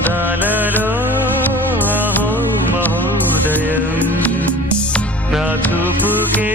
అందాలలో అహో మహోదయం. నా చూపుకే